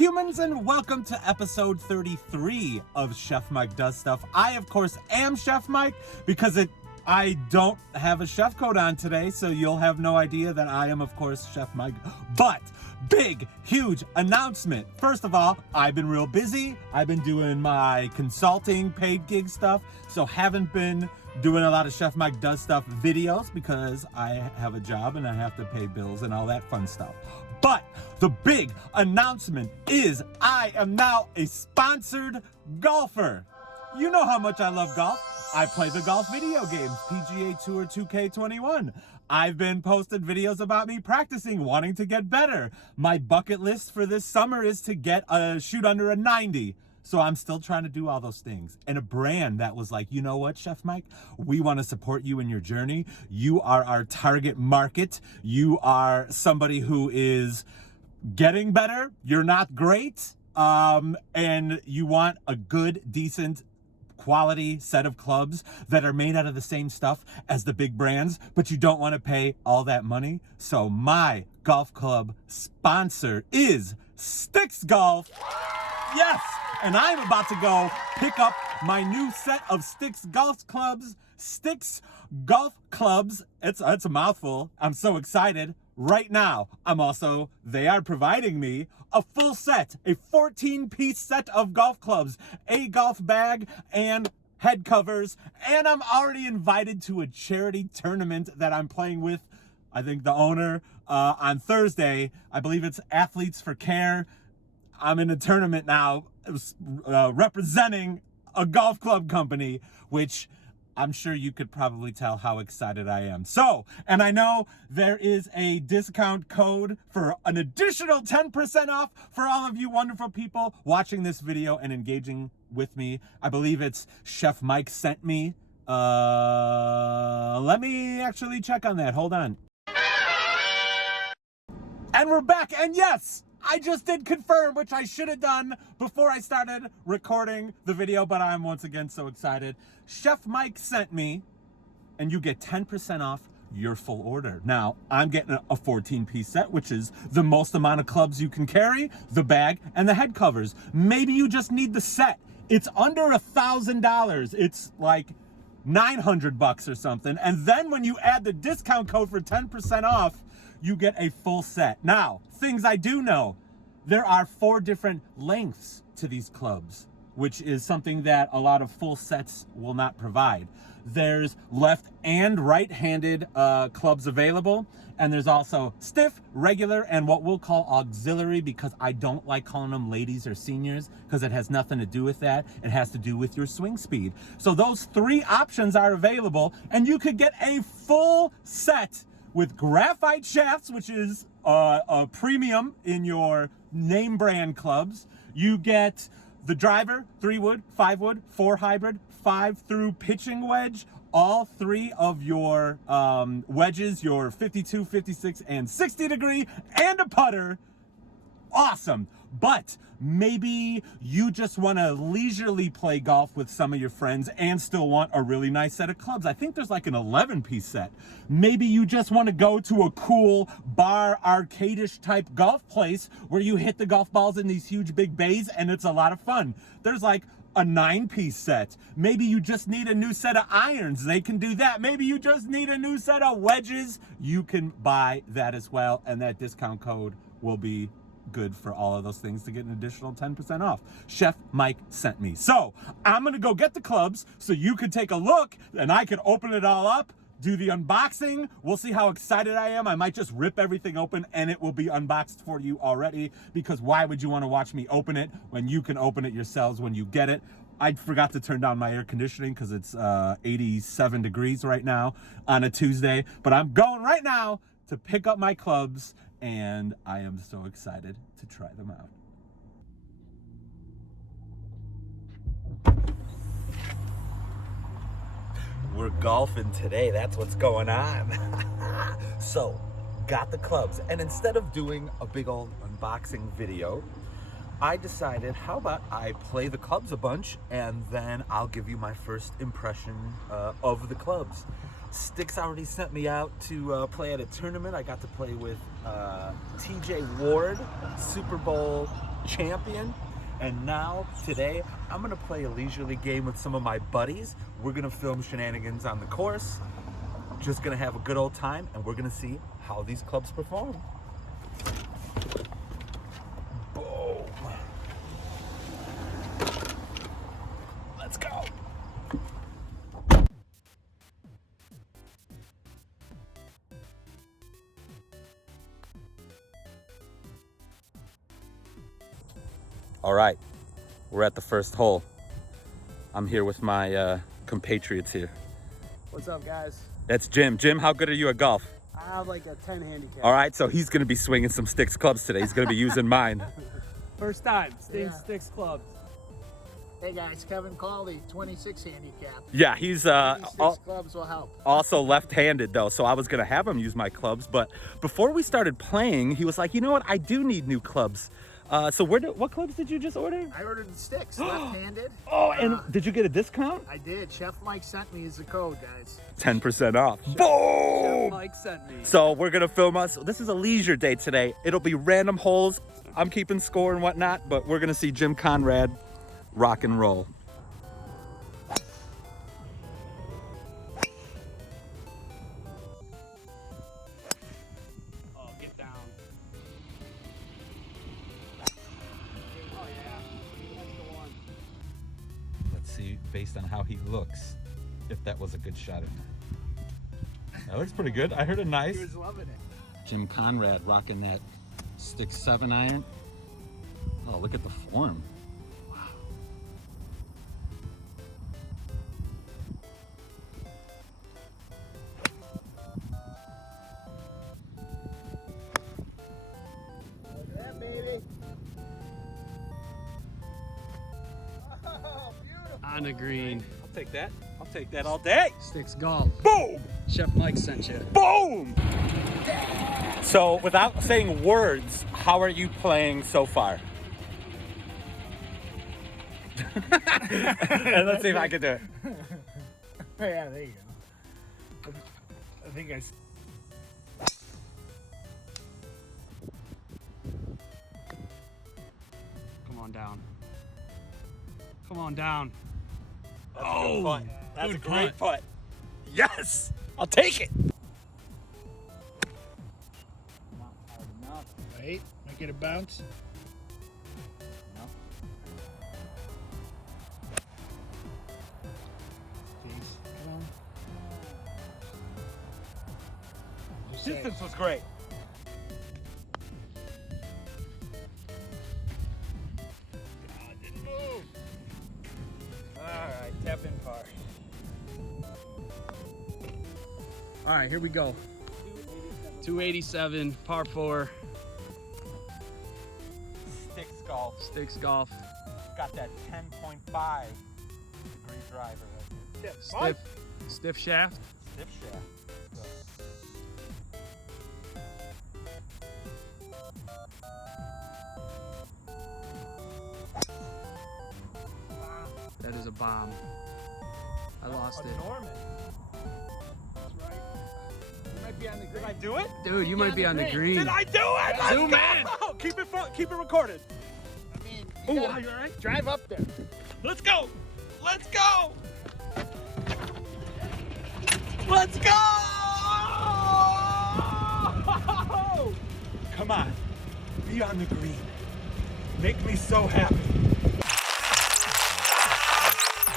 humans, and welcome to episode 33 of Chef Mike Does Stuff. I, of course, am Chef Mike because I don't have a chef coat on today, so you'll have no idea that I am, of course, Chef Mike. But big, huge announcement. First of all, I've been real busy. I've been doing my consulting, paid gig stuff, so haven't been doing a lot of Chef Mike Does Stuff videos because I have a job and I have to pay bills and all that fun stuff. But the big announcement is I am now a sponsored golfer. You know how much I love golf. I play the golf video games, PGA Tour 2K21. I've been posted videos about me practicing, wanting to get better. My bucket list for this summer is to get a shoot under a 90. So I'm still trying to do all those things. And a brand that was like, you know what, Chef Mike? We want to support you in your journey. You are our target market. You are somebody who is getting better. You're not great. And you want a good, decent, quality set of clubs that are made out of the same stuff as the big brands, but you don't want to pay all that money. So my golf club sponsor is Stix Golf. Yes! And I'm about to go pick up my new set of Stix golf clubs. Stix golf clubs. It's a mouthful. I'm so excited. Right now, they are providing me a full set, a 14-piece set of golf clubs, a golf bag, and head covers. And I'm already invited to a charity tournament that I'm playing with, I think, the owner on Thursday. I believe it's Athletes for Care. I'm in a tournament now representing a golf club company, which I'm sure you could probably tell how excited I am. So, and I know there is a discount code for an additional 10% off for all of you wonderful people watching this video and engaging with me. I believe it's Chef Mike sent me. Let me actually check on that. Hold on. And we're back. And yes, I just did confirm, which I should have done before I started recording the video, but I'm once again so excited. Chef Mike sent me, and you get 10% off your full order. Now, I'm getting a 14-piece set, which is the most amount of clubs you can carry, the bag, and the head covers. Maybe you just need the set. It's under $1,000. It's like $900 or something. And then when you add the discount code for 10% off, you get a full set. Now, things I do know, there are 4 different lengths to these clubs, which is something that a lot of full sets will not provide. There's left and right-handed clubs available, and there's also stiff, regular, and what we'll call auxiliary, because I don't like calling them ladies or seniors, because it has nothing to do with that. It has to do with your swing speed. So those 3 options are available, and you could get a full set with graphite shafts, which is a premium in your name brand clubs. You get the driver, 3-wood, 5-wood, 4 hybrid, 5 through pitching wedge, all 3 of your wedges, your 52, 56, and 60 degree, and a putter. Awesome. But maybe you just want to leisurely play golf with some of your friends and still want a really nice set of clubs. I think there's like an 11-piece set. Maybe you just want to go to a cool bar, arcade-ish type golf place where you hit the golf balls in these huge big bays and it's a lot of fun. There's like a 9-piece set. Maybe you just need a new set of irons. They can do that. Maybe you just need a new set of wedges. You can buy that as well, and that discount code will be good for all of those things to get an additional 10% off. Chef Mike sent me. So I'm gonna go get the clubs so you can take a look and I can open it all up, do the unboxing. We'll see how excited I am. I might just rip everything open and it will be unboxed for you already, because why would you want to watch me open it when you can open it yourselves when you get it? I forgot to turn down my air conditioning because it's 87 degrees right now on a Tuesday, but I'm going right now to pick up my clubs, and I am so excited to try them out. We're golfing today, that's what's going on. So, got the clubs, and instead of doing a big old unboxing video, I decided, how about I play the clubs a bunch, and then I'll give you my first impression of the clubs. Stix already sent me out to play at a tournament. I got to play with TJ Ward, Super Bowl champion. And now, today, I'm gonna play a leisurely game with some of my buddies. We're gonna film shenanigans on the course. Just gonna have a good old time, and we're gonna see how these clubs perform. Boom. Let's go. All right, we're at the first hole. I'm here with my compatriots here. What's up, guys? That's Jim. Jim, how good are you at golf? I have like a 10 handicap. All right, so he's gonna be swinging some Stix clubs today. He's gonna be using mine. First time, Stix clubs. Hey guys, Kevin Cawley, 26 handicap. Yeah, he's Stix clubs will help. also left-handed though, so I was gonna have him use my clubs, but before we started playing, he was like, you know what, I do need new clubs. So what clubs did you just order? I ordered the Stix, left-handed. Oh, and did you get a discount? I did. Chef Mike sent me as the code, guys. 10% off. Chef Boom! Mike sent me. So we're gonna film us. This is a leisure day today. It'll be random holes. I'm keeping score and whatnot, but we're gonna see Jim Conrad rock and roll. Oh, get down. Oh yeah, that's the one. Let's see, based on how he looks, if that was a good shot or not. That looks pretty good. I heard a nice. He was loving it. Jim Conrad rocking that Stix 7-iron. Oh, look at the form. Wow. Look at that, baby. Oh, beautiful. On the green. I'll take that. I'll take that all day. Stix golf. Boom! Chef Mike sent you. Boom! So, without saying words, how are you playing so far? And let's see if I can do it. Yeah, there you go. I think I... Come on down. Come on down. That's a good putt. That's a good great putt. Yes! I'll take it. Wait, make it a bounce. No. Jeez, come on. Distance was great. Didn't move. All right, tap in par. All right, here we go. 287, par 4, Stix golf. Stix golf. Got that 10.5 degree driver right here. Stiff shaft. Stiff shaft. That is a bomb. I lost it. Norman. That's right. You might be on the green. Did I do it? Dude, you might be on the green. Did I do it? Let's Zoom go! Keep it recorded. I mean, Oh, you are gotta you all right? drive up there. Let's go! Let's go! Let's go! Come on, be on the green. Make me so happy.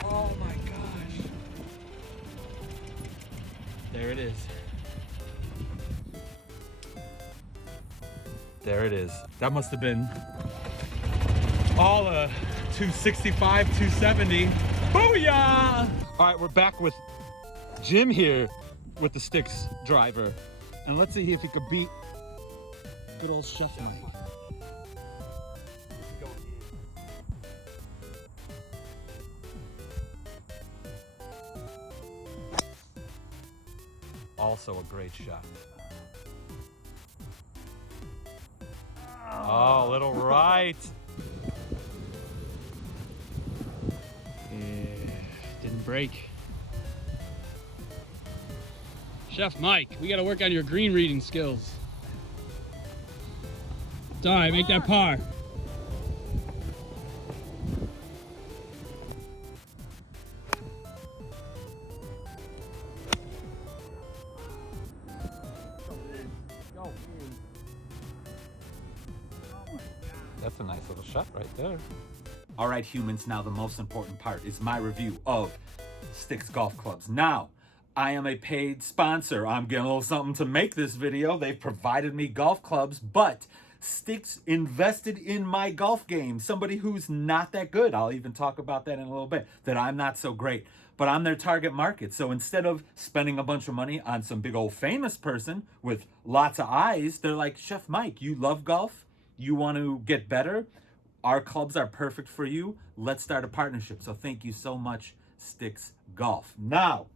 Oh my gosh. There it is. There it is. That must have been all 265, 270. Booyah! All right, we're back with Jim here with the Stix driver. And let's see if he could beat good old Chef Mike. Also a great shot. Oh, a little right. Yeah, didn't break. Chef Mike, we gotta work on your green reading skills. It's all right, make that par. That's a nice little shot right there. All right, humans, now the most important part is my review of Stix golf clubs. Now, I am a paid sponsor. I'm getting a little something to make this video. They've provided me golf clubs, but Stix invested in my golf game. Somebody who's not that good. I'll even talk about that in a little bit, that I'm not so great. But I'm their target market. So instead of spending a bunch of money on some big old famous person with lots of eyes, they're like, Chef Mike, you love golf? You want to get better? Our clubs are perfect for you. Let's start a partnership. So thank you so much, Stix Golf. Now,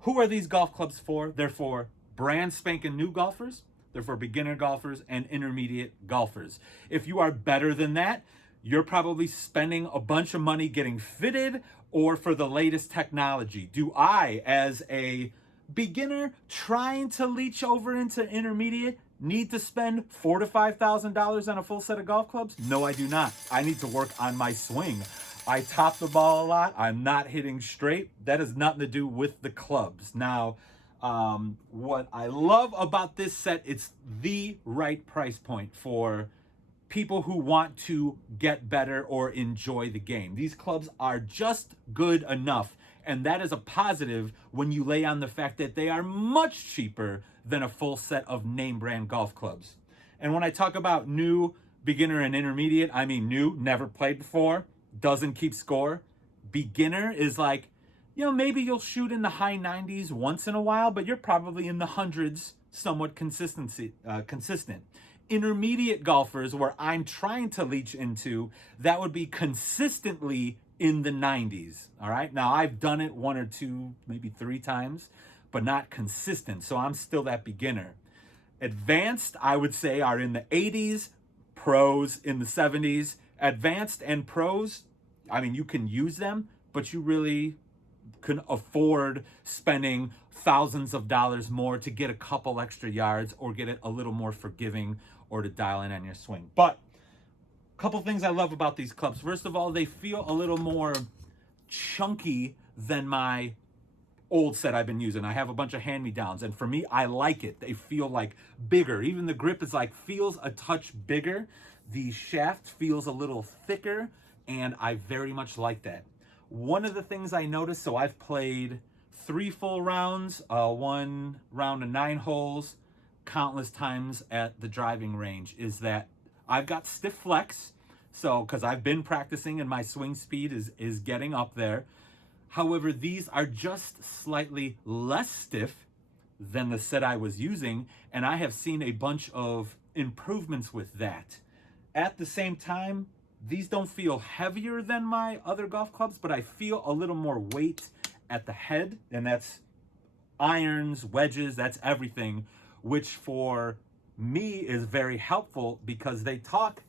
who are these golf clubs for? They're for brand spanking new golfers. They're for beginner golfers and intermediate golfers. If you are better than that, you're probably spending a bunch of money getting fitted or for the latest technology. Do I, as a beginner trying to leach over into intermediate, need to spend $4,000 to $5,000 on a full set of golf clubs? No, I do not. I need to work on my swing. I top the ball a lot. I'm not hitting straight. That has nothing to do with the clubs. Now, what I love about this set, it's the right price point for people who want to get better or enjoy the game. These clubs are just good enough. And that is a positive when you lay on the fact that they are much cheaper than a full set of name brand golf clubs. And when I talk about new, beginner, and intermediate, I mean new, never played before, doesn't keep score. Beginner is like, you know, maybe you'll shoot in the high 90s once in a while, but you're probably in the hundreds, somewhat consistent. Intermediate golfers, where I'm trying to leach into, that would be consistently in the 90s. All right. Now, I've done it 1 or 2, maybe 3 times, but not consistent. So I'm still that beginner. Advanced, I would say, are in the 80s, pros in the 70s. Advanced and pros, I mean, you can use them, but you really can afford spending thousands of dollars more to get a couple extra yards or get it a little more forgiving or to dial in on your swing. But a couple things I love about these clubs. First of all, they feel a little more chunky than my old set I've been using. I have a bunch of hand-me-downs, and for me, I like it. They feel like bigger. Even the grip is like, feels a touch bigger. The shaft feels a little thicker, and I very much like that. One of the things I noticed, so I've played 3 full rounds, 1 round of 9 holes, countless times at the driving range, is that I've got stiff flex, so because I've been practicing and my swing speed is getting up there. However, these are just slightly less stiff than the set I was using, and I have seen a bunch of improvements with that. At the same time, these don't feel heavier than my other golf clubs, but I feel a little more weight at the head, and that's irons, wedges, that's everything, which for me is very helpful because they talk,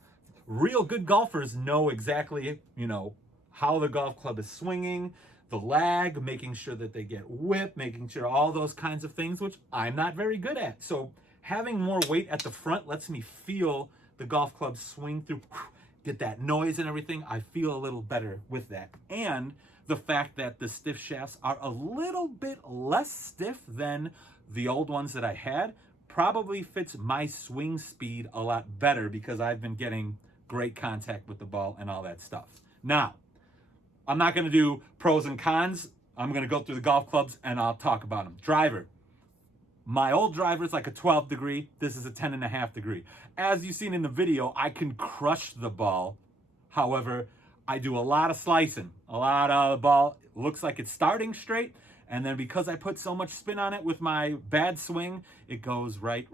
real good golfers know exactly, you know, how the golf club is swinging, the lag, making sure that they get whip, making sure all those kinds of things, which I'm not very good at. So having more weight at the front lets me feel the golf club swing through, get that noise and everything. I feel a little better with that. And the fact that the stiff shafts are a little bit less stiff than the old ones that I had probably fits my swing speed a lot better because I've been getting great contact with the ball and all that stuff. Now, I'm not going to do pros and cons. I'm going to go through the golf clubs and I'll talk about them. Driver. My old driver is like a 12 degree. This is a 10.5 degree. As you've seen in the video, I can crush the ball. However, I do a lot of slicing. A lot of the ball looks like it's starting straight. And then because I put so much spin on it with my bad swing, it goes right,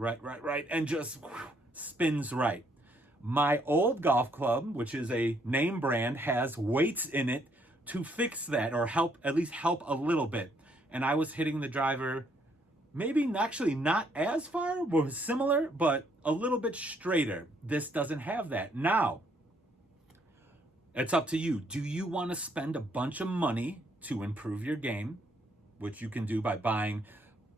and just spins right. My old golf club, which is a name brand, has weights in it to fix that or help, at least help a little bit. And I was hitting the driver maybe actually not as far, or similar, but a little bit straighter. This doesn't have that. Now, it's up to you. Do you want to spend a bunch of money to improve your game, which you can do by buying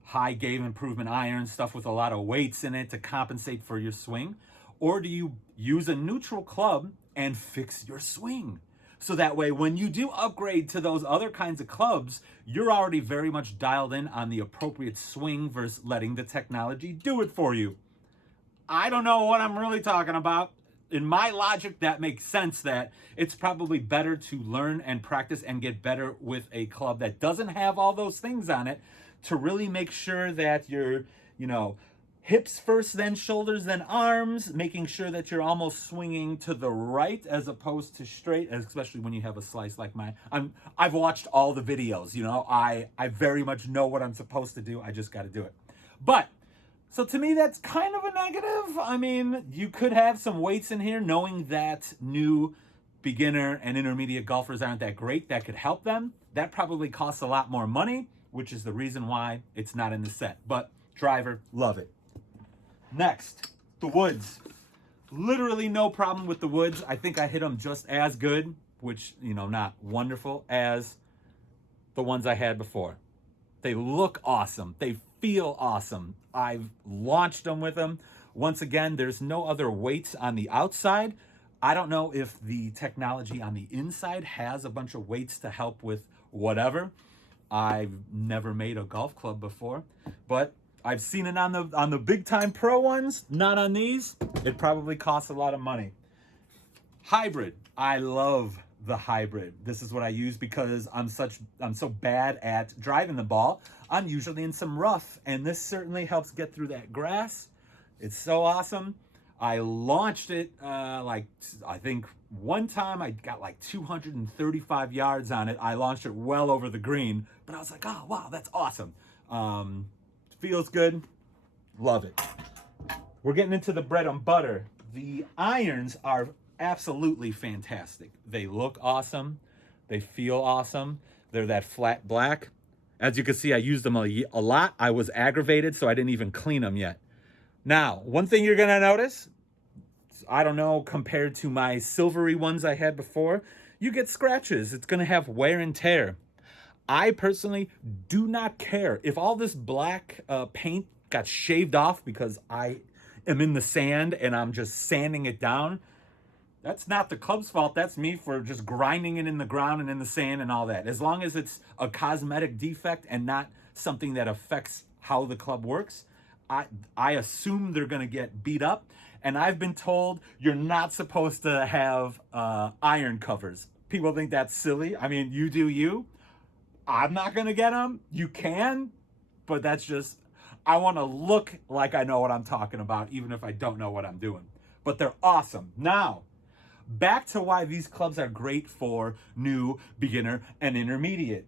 high game improvement irons, stuff with a lot of weights in it to compensate for your swing? Or do you use a neutral club and fix your swing? So that way, when you do upgrade to those other kinds of clubs, you're already very much dialed in on the appropriate swing versus letting the technology do it for you. I don't know what I'm really talking about. in my logic, that makes sense that it's probably better to learn and practice and get better with a club that doesn't have all those things on it to really make sure that you're, hips first, then shoulders, then arms, making sure that you're almost swinging to the right as opposed to straight, especially when you have a slice like mine. I've watched all the videos, I very much know what I'm supposed to do. I just got to do it. But so to me, that's kind of a negative. I mean, you could have some weights in here, knowing that new beginner and intermediate golfers aren't that great. That could help them. That probably costs a lot more money, which is the reason why it's not in the set. But driver, love it. Next, the woods. Literally no problem with the woods. I think I hit them just as good, which, not wonderful, as the ones I had before. They look awesome. They feel awesome. I've launched them with them. Once again, there's no other weights on the outside. I don't know if the technology on the inside has a bunch of weights to help with whatever. I've never made a golf club before, but I've seen it on the big time pro ones, not on these. It probably costs a lot of money. Hybrid. I love the hybrid. This is what I use because I'm so bad at driving the ball. I'm usually in some rough, and this certainly helps get through that grass. It's so awesome. I launched it I think one time I got like 235 yards on it. I launched it well over the green, but I was like, oh wow, that's awesome. Feels good. Love it. We're getting into the bread and butter. The irons are absolutely fantastic. They look awesome. They feel awesome. They're that flat black. As you can see, I used them a lot. I was aggravated, so I didn't even clean them yet. Now, one thing you're gonna notice, I don't know, compared to my silvery ones I had before, you get scratches. It's gonna have wear and tear. I personally do not care. If all this black paint got shaved off because I am in the sand and I'm just sanding it down, that's not the club's fault. That's me for just grinding it in the ground and in the sand and all that. As long as it's a cosmetic defect and not something that affects how the club works, I assume they're going to get beat up. And I've been told you're not supposed to have iron covers. People think that's silly. I mean, you do you. I'm not going to get them. You can, but that's just, I want to look like I know what I'm talking about, even if I don't know what I'm doing. But they're awesome. Now, back to why these clubs are great for new, beginner, and intermediate.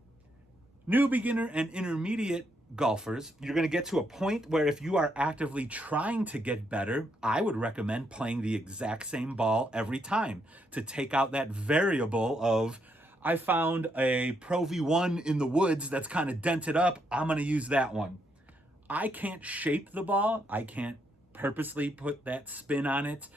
New, beginner, and intermediate golfers, you're going to get to a point where if you are actively trying to get better, I would recommend playing the exact same ball every time to take out that variable of, I found a Pro V1 in the woods that's kind of dented up, I'm going to use that one. I can't shape the ball. I can't purposely put that spin on it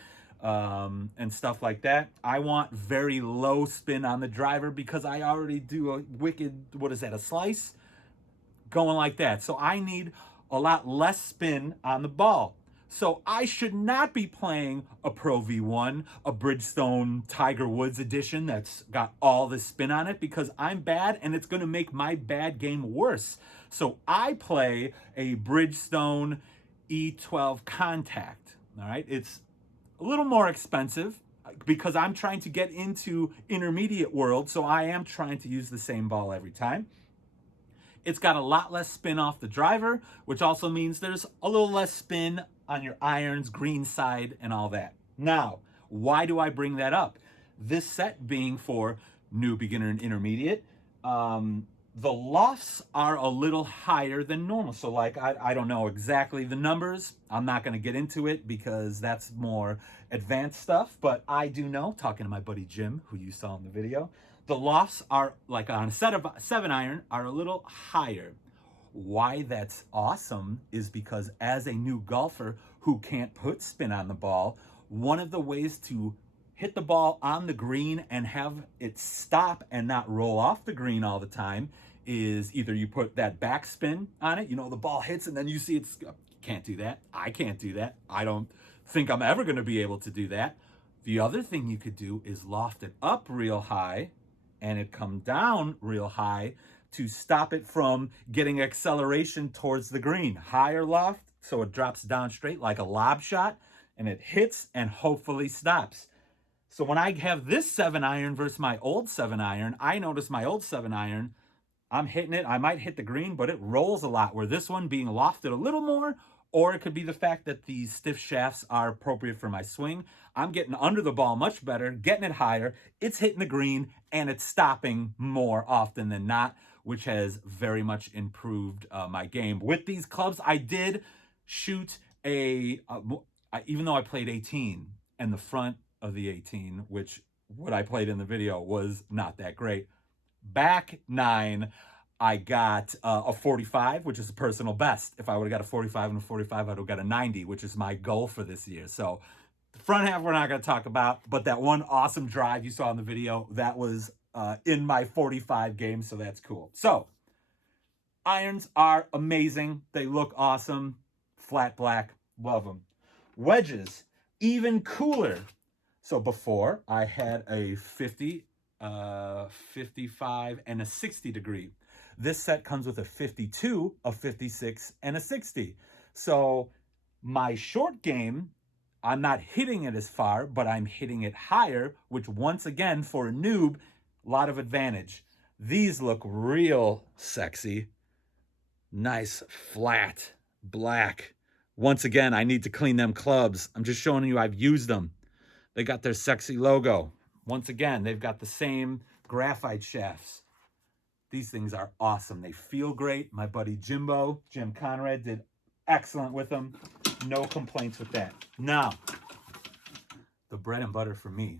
and stuff like that. I want very low spin on the driver because I already do a wicked, a slice? Going like that. So I need a lot less spin on the ball. So I should not be playing a Pro V1, a Bridgestone Tiger Woods edition that's got all this spin on it because I'm bad and it's going to make my bad game worse. So I play a Bridgestone E12 Contact. All right. It's a little more expensive because I'm trying to get into intermediate world. So I am trying to use the same ball every time. It's got a lot less spin off the driver, which also means there's a little less spin on your irons, green side, and all that. Now, why do I bring that up? This set being for new, beginner, and intermediate, the lofts are a little higher than normal. So like, I don't know exactly the numbers. I'm not going to get into it because that's more advanced stuff, but I do know, talking to my buddy Jim, who you saw in the video, the lofts are, like on a set of 7-iron, are a little higher. Why that's awesome is because as a new golfer who can't put spin on the ball, one of the ways to hit the ball on the green and have it stop and not roll off the green all the time is either you put that backspin on it, the ball hits and then you see it's, can't do that. I can't do that. I don't think I'm ever going to be able to do that. The other thing you could do is loft it up real high and it come down real high to stop it from getting acceleration towards the green. Higher loft, so it drops down straight like a lob shot. and it hits and hopefully stops. So when I have this 7-iron versus my old 7-iron, I notice my old 7-iron, I'm hitting it. I might hit the green, but it rolls a lot, where this one being lofted a little more, or it could be the fact that these stiff shafts are appropriate for my swing. I'm getting under the ball much better, getting it higher. It's hitting the green, and it's stopping more often than not, which has very much improved my game. With these clubs, I did shoot even though I played 18, and the front of the 18, which what I played in the video was not that great. Back 9, I got a 45, which is a personal best. If I would have got a 45 and a 45, I would have got a 90, which is my goal for this year. So the front half we're not going to talk about, but that one awesome drive you saw in the video, that was in my 45 game, so that's cool. So irons are amazing. They look awesome. Flat black, love them. Wedges, even cooler. So before, I had a 50, 55, and a 60 degree. This set comes with a 52, a 56, and a 60. So my short game, I'm not hitting it as far, but I'm hitting it higher, which once again, for a noob, a lot of advantage. These look real sexy. Nice, flat, black. Once again, I need to clean them clubs. I'm just showing you I've used them. They got their sexy logo. Once again, they've got the same graphite shafts. These things are awesome. They feel great. My buddy Jim Conrad, did excellent with them. No complaints with that. Now, the bread and butter for me.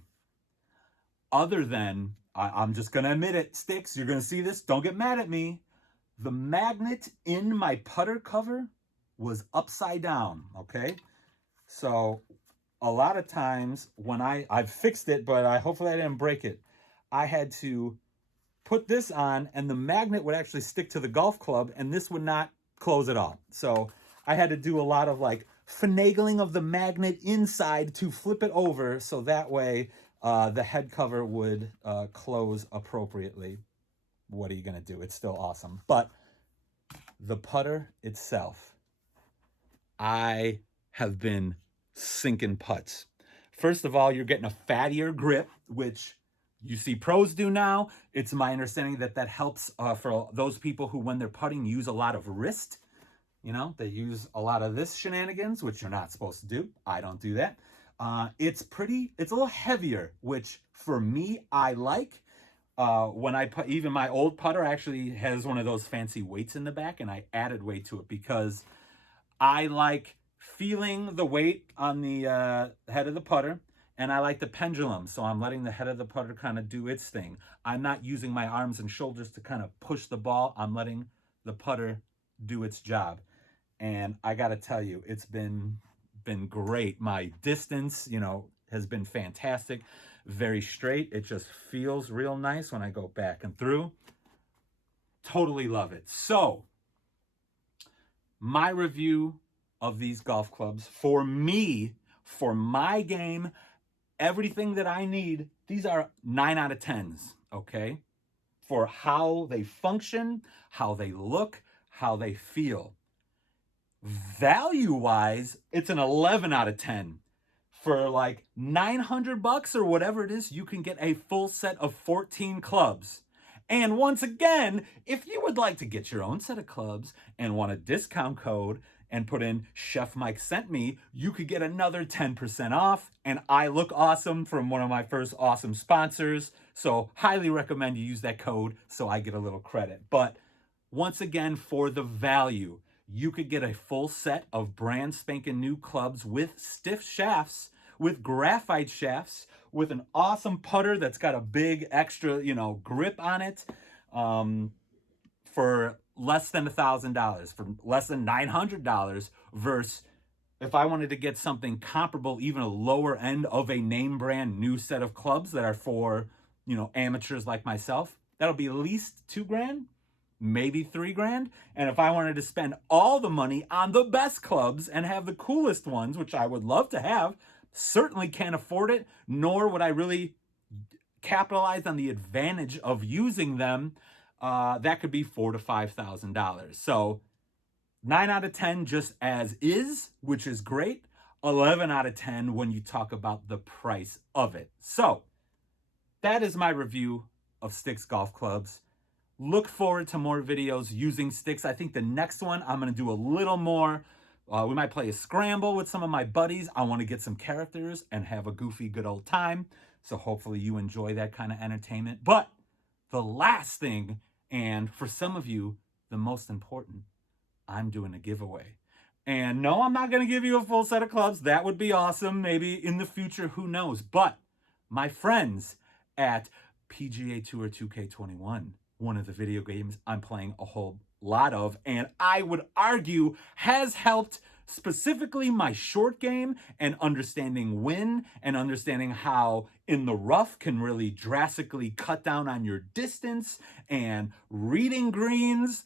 Other than, I'm just going to admit it, Stix, you're going to see this. Don't get mad at me. The magnet in my putter cover was upside down, okay? So a lot of times when I've fixed it, but hopefully I didn't break it. I had to put this on, and the magnet would actually stick to the golf club, and this would not close at all. So I had to do a lot of like finagling of the magnet inside to flip it over, so that way the head cover would close appropriately. What are you gonna do? It's still awesome. But the putter itself, I have been sinking putts. First of all, you're getting a fattier grip, which you see pros do now. It's my understanding that that helps for those people who, when they're putting, use a lot of wrist. You know, they use a lot of this shenanigans, which you're not supposed to do. I don't do that. It's a little heavier, which for me, I like. When I put, even my old putter actually has one of those fancy weights in the back, and I added weight to it because I like feeling the weight on the head of the putter, and I like the pendulum. So I'm letting the head of the putter kind of do its thing. I'm not using my arms and shoulders to kind of push the ball. I'm letting the putter do its job. And I got to tell you, it's been great. My distance, has been fantastic. Very straight. It just feels real nice when I go back and through. Totally love it. So my review of these golf clubs, for me, for my game, everything that I need, these are 9 out of 10s, okay? For how they function, how they look, how they feel. Value-wise, it's an 11 out of 10. For like $900 or whatever it is, you can get a full set of 14 clubs. And once again, if you would like to get your own set of clubs and want a discount code and put in Chef Mike Sent Me, you could get another 10% off. And I Look Awesome from one of my first awesome sponsors. So highly recommend you use that code so I get a little credit. But once again, for the value, you could get a full set of brand spanking new clubs with stiff shafts, with graphite shafts, with an awesome putter that's got a big extra, grip on it, for less than $1,000, for less than $900, versus if I wanted to get something comparable, even a lower end of a name brand new set of clubs that are for, amateurs like myself, that'll be at least $2,000, maybe $3,000. And if I wanted to spend all the money on the best clubs and have the coolest ones, which I would love to have, certainly can't afford it, nor would I really capitalize on the advantage of using them. That could be $4,000 to $5,000. So 9 out of 10 just as is, which is great. 11 out of 10 when you talk about the price of it. So that is my review of Stix golf clubs. Look forward to more videos using Stix. I think the next one I'm going to do a little more. We might play a scramble with some of my buddies. I want to get some characters and have a goofy good old time. So hopefully you enjoy that kind of entertainment. But the last thing, and for some of you, the most important, I'm doing a giveaway. And no, I'm not going to give you a full set of clubs. That would be awesome. Maybe in the future, who knows? But my friends at PGA Tour 2K21, one of the video games I'm playing a whole lot of, and I would argue has helped specifically my short game and understanding when and understanding how in the rough can really drastically cut down on your distance and reading greens.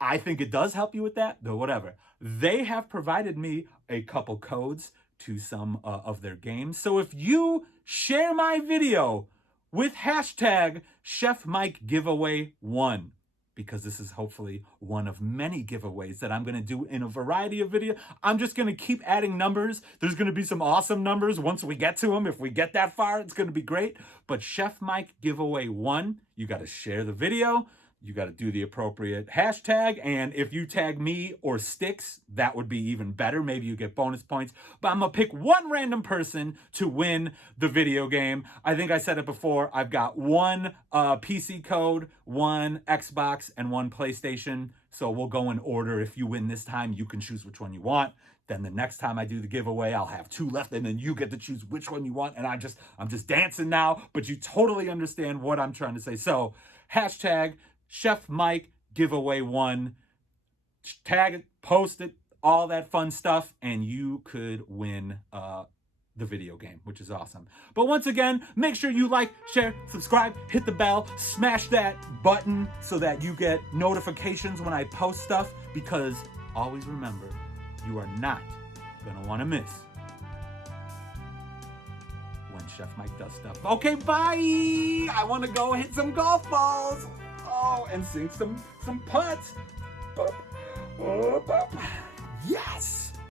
I think it does help you with that, though whatever. They have provided me a couple codes to some of their games. So if you share my video with hashtag Chef Mike Giveaway 1, because this is hopefully one of many giveaways that I'm going to do in a variety of videos. I'm just going to keep adding numbers. There's going to be some awesome numbers once we get to them. If we get that far, it's going to be great. But Chef Mike Giveaway 1, you got to share the video. You got to do the appropriate hashtag. And if you tag me or Stix, that would be even better. Maybe you get bonus points. But I'm going to pick one random person to win the video game. I think I said it before. I've got one PC code, one Xbox, and one PlayStation. So we'll go in order. If you win this time, you can choose which one you want. Then the next time I do the giveaway, I'll have 2 left, and then you get to choose which one you want. And I'm just dancing now, but you totally understand what I'm trying to say. So hashtag Chef Mike Giveaway 1. Tag it, post it, all that fun stuff, and you could win the video game, which is awesome. But once again, make sure you like, share, subscribe, hit the bell, smash that button so that you get notifications when I post stuff, because always remember, you are not going to want to miss when Chef Mike does stuff. Okay, bye! I want to go hit some golf balls. Oh, and sink some putts. Boop. Oh, boop. Yes!